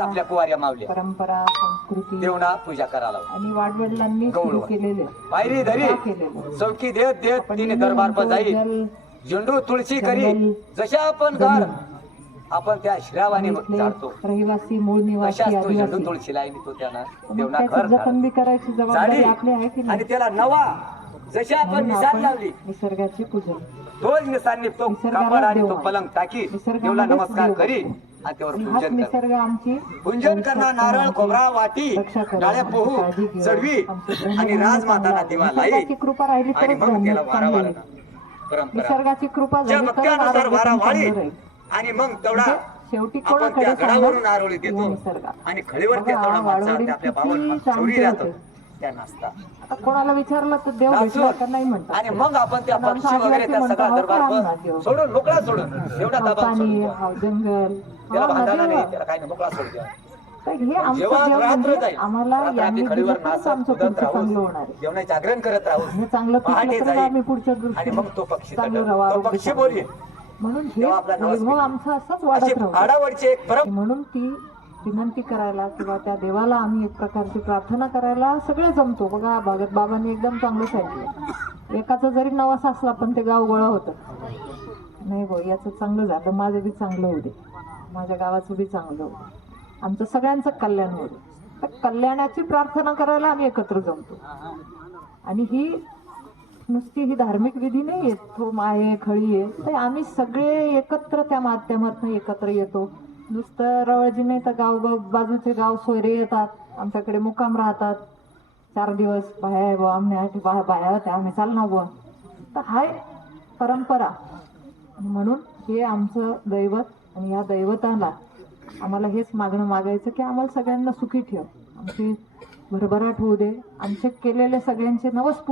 आपल्या कुवाऱ्या मावल्या परंपरा संस्कृती देवना पूजा करायला. आणि वाडवडिलांनी सुरू गौरव. केलेले. पायरी धरी? चौकी देत देत तिने दरबार जाई जल झेंडू तुळशी करी. जशा आपण घर. आपण त्या श्रावाने झाडतो. रहिवासी मूळ निवासी तशाच तो झेंडू आदिवासी. तुळशीला तो त्यांना मग देवना त्याची घर जतन बी करायची जबाबदारी आपली आहे की आणि नाही त्याला नवा जशी आपण आपण लावली. निसर्गाची पूजन तोच निशाण तो कापड आणि तो. पलंग टाकी देवला नमस्कार करी. आणि त्यावर पूजन कर पूजन करणार नारळ खोबरा वाटी डाळ्या पोहू चढवी आणि राजमाताला दिवा. लाई कृपा राहिली आणि मग त्याला वारा वारा निसर्गाची कृपा वारा वाळी. आणि मग तेवढा म्हणजे शेवटी कोणाकडे त्या गडावरून? आरोळी देतो. आणि खळीवरती बघा, तेवढा आपल्या चांगले चोरी होते. त्या आता कोणाला विचारलं तर देव. भेटला नाही म्हणतात आणि मग आपण त्या पक्षी वगैरे त्या सगळा हा दरबार देव? सोडून मोकळा सोडून एवढा हा, दबाव सोडून पाणी द्या. हा जंगल त्याला हा, भांडणं नाही वा. त्याला काही नाही मोकळा सोडून द्या तर हे आमचं जेव्हा देव रात्र म्हणजे जाईल आम्हाला रात्र यांनी आम्ही खडीवर दिलं तरच नाचत आमचं कुदत पुढचं चांगलं होणार राहू जागरण करत राहू हे चांगलं पहाटे पिकलं तर जाईल. आम्ही पुढच्या आणि मग तो पक्षी चांगलं तटल. राहू, तो आरोग्य पक्षी चांगलं. बोलेल. म्हणून हे तेव्हा आपला नवस वैभव मिळेल. आमचं असंच अशी वाढत राहू आडावडची एक म्हणून ती विनंती करायला किंवा त्या देवाला आम्ही एक प्रकारची प्रार्थना करायला सगळे जमतो. बघा भगत बाबांनी एकदम चांगलं सांगितलं. एकाचा जरी नवस असला पण ते गाव गोळा होतं. नाही भाऊ याचं चांगलं झालं. माझं बी चांगलं होऊ दे. माझ्या गावाचं बी चांगलं होऊ आमचं सगळ्यांचं कल्याण होऊ दे. तर कल्याणाची प्रार्थना करायला आम्ही एकत्र जमतो. आणि ही नुसती ही धार्मिक विधी नाही आहे थोम आहे खळी आहे. तर आम्ही सगळे एकत्र त्या माध्यमातून एकत्र येतो. नुसतं रवळजी नाही तर गाव बाजूचे गाव सोयरे येतात. आमच्याकडे मुक्काम राहतात. चार दिवस बाहेर आहे बुवा आमने बाया बाया होत्या आम्ही चालणार बुवा. तर हाय परंपरा. म्हणून हे आमचं दैवत आणि या दैवताला आम्हाला हेच मागणं मागायचं की आम्हाला सगळ्यांना सुखी ठेव. आमची भरभराट होऊ दे. आमचे केलेले सगळ्यांचे नवस पूर्ण